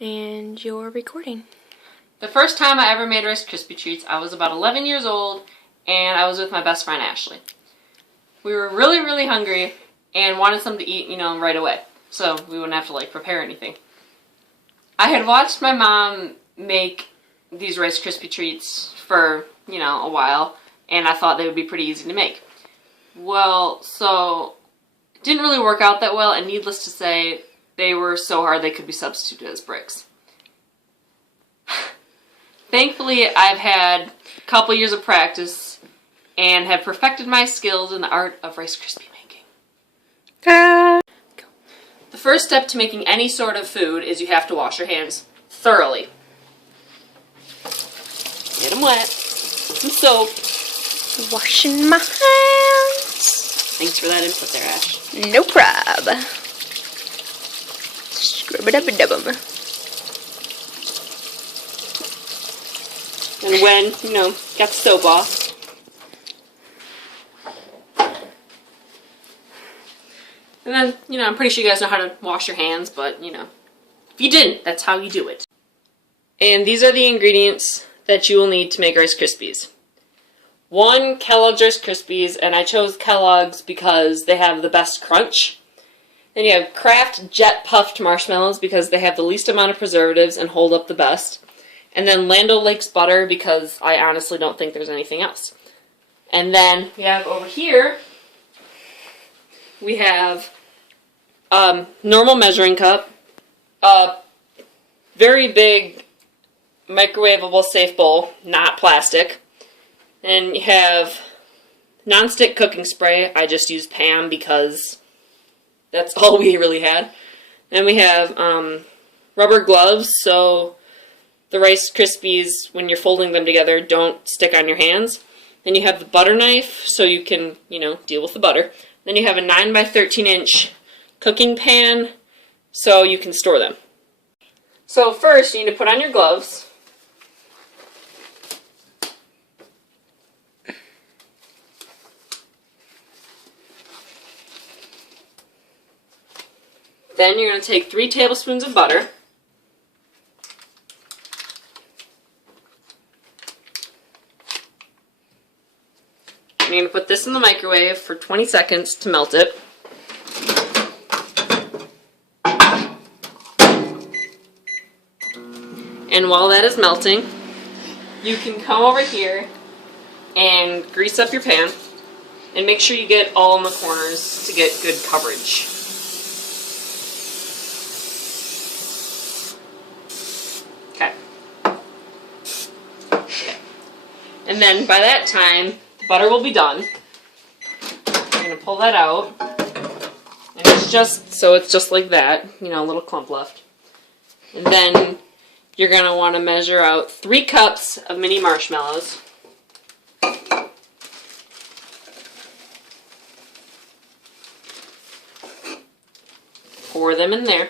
And you're recording. The first time I ever made Rice Krispie treats, I was about 11 years old, and I was with my best friend Ashley. We were really, really hungry and wanted something to eat, right away, so we wouldn't have to prepare anything. I had watched my mom make these Rice Krispie treats for, a while, and I thought they would be pretty easy to make. Well, so it didn't really work out that well, and needless to say, they were so hard they could be substituted as bricks. Thankfully, I've had a couple years of practice and have perfected my skills in the art of Rice Krispie making. The first step to making any sort of food is you have to wash your hands thoroughly. Get them wet. Some soap. Washing my hands. Thanks for that input there, Ash. No prob. Scrub-a-dub-a-dub-em. And when, got the soap off, and then, I'm pretty sure you guys know how to wash your hands, but, if you didn't, that's how you do it. And these are the ingredients that you will need to make Rice Krispies. 1 Kellogg's Rice Krispies, and I chose Kellogg's because they have the best crunch. Then you have Kraft Jet Puffed Marshmallows because they have the least amount of preservatives and hold up the best. And then Land O'Lakes butter because I honestly don't think there's anything else. And then we have over here, we have normal measuring cup, a very big microwavable safe bowl, not plastic. And you have nonstick cooking spray. I just used Pam because that's all we really had. Then we have rubber gloves, so the Rice Krispies, when you're folding them together, don't stick on your hands. Then you have the butter knife, so you can, deal with the butter. Then you have a 9 by 13 inch cooking pan, so you can store them. So first, you need to put on your gloves. Then you're going to take 3 tablespoons of butter. You're going to put this in the microwave for 20 seconds to melt it. And while that is melting, you can come over here and grease up your pan and make sure you get all in the corners to get good coverage. Okay. And then by that time, butter will be done. I'm going to pull that out. And it's just like that, a little clump left. And then you're going to want to measure out 3 cups of mini marshmallows. Pour them in there.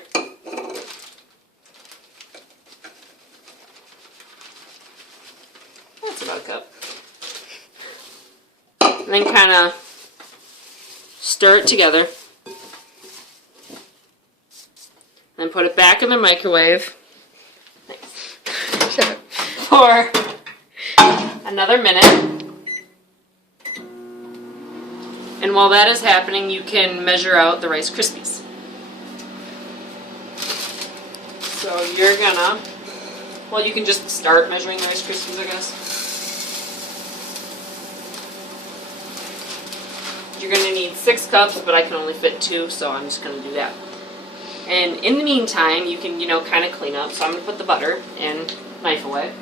That's about a cup. And then kind of stir it together. Then put it back in the microwave for another minute. And while that is happening, you can measure out the Rice Krispies. So you're gonna, you can just start measuring the Rice Krispies, I guess. You're going to need 6 cups, but I can only fit 2, so I'm just going to do that. And in the meantime, you can, kind of clean up. So I'm going to put the butter and knife away.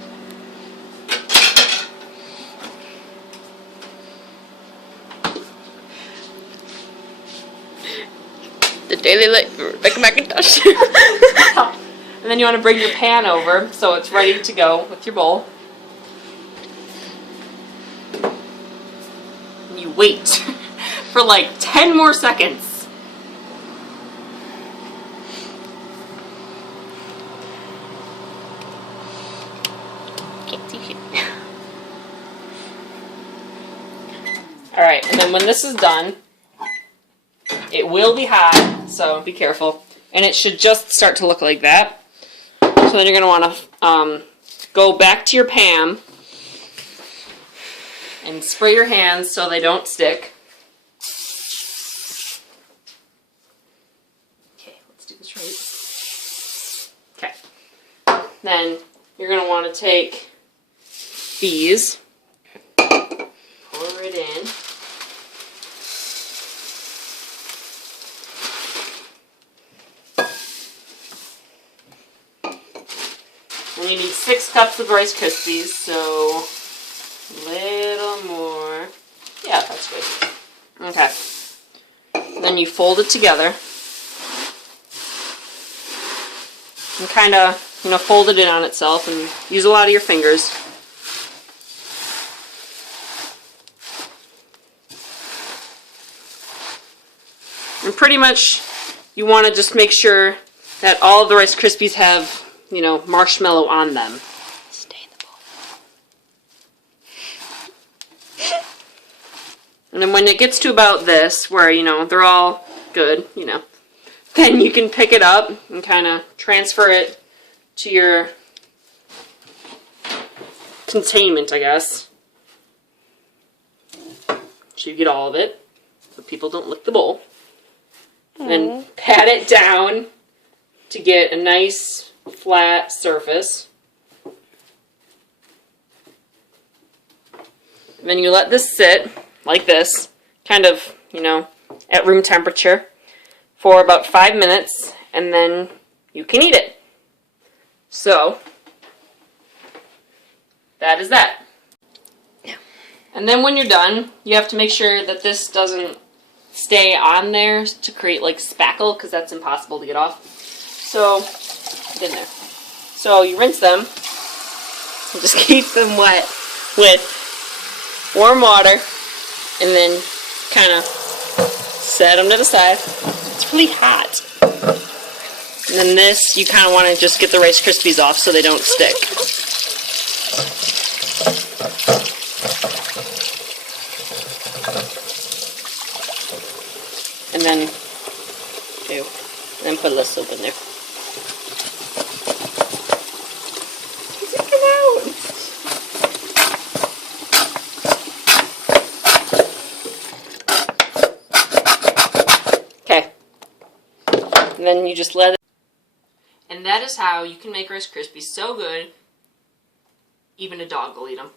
The daily life of Rebecca McIntosh. And then you want to bring your pan over so it's ready to go with your bowl. And you wait for 10 more seconds. Can't see shit. Alright, and then when this is done, it will be hot, so be careful. And it should just start to look like that. So then you're going to want to go back to your pan and spray your hands so they don't stick. Okay, let's do this right. Okay. Then you're going to want to take these, pour it in. And you need 6 cups of Rice Krispies, so a little more. Yeah, that's good. Okay. Then you fold it together. And kind of, fold it in on itself and use a lot of your fingers. And pretty much you want to just make sure that all of the Rice Krispies have, marshmallow on them. Stay in the bowl. And then when it gets to about this, where, they're all good, then you can pick it up and kind of transfer it to your containment, I guess. So you get all of it, so people don't lick the bowl. Then pat it down to get a nice flat surface. And then you let this sit like this, kind of, at room temperature for about 5 minutes, and then you can eat it. So, that is that. Yeah. And then when you're done, you have to make sure that this doesn't stay on there to create like spackle, because that's impossible to get off. So, get in there. So you rinse them, and just keep them wet with warm water, and then kind of set them to the side. It's really hot. And then this, you kind of want to just get the Rice Krispies off so they don't stick. And then, put a little soap in there. Take it out. Okay. And then you just let it. And that is how you can make Rice Krispies so good, even a dog will eat them.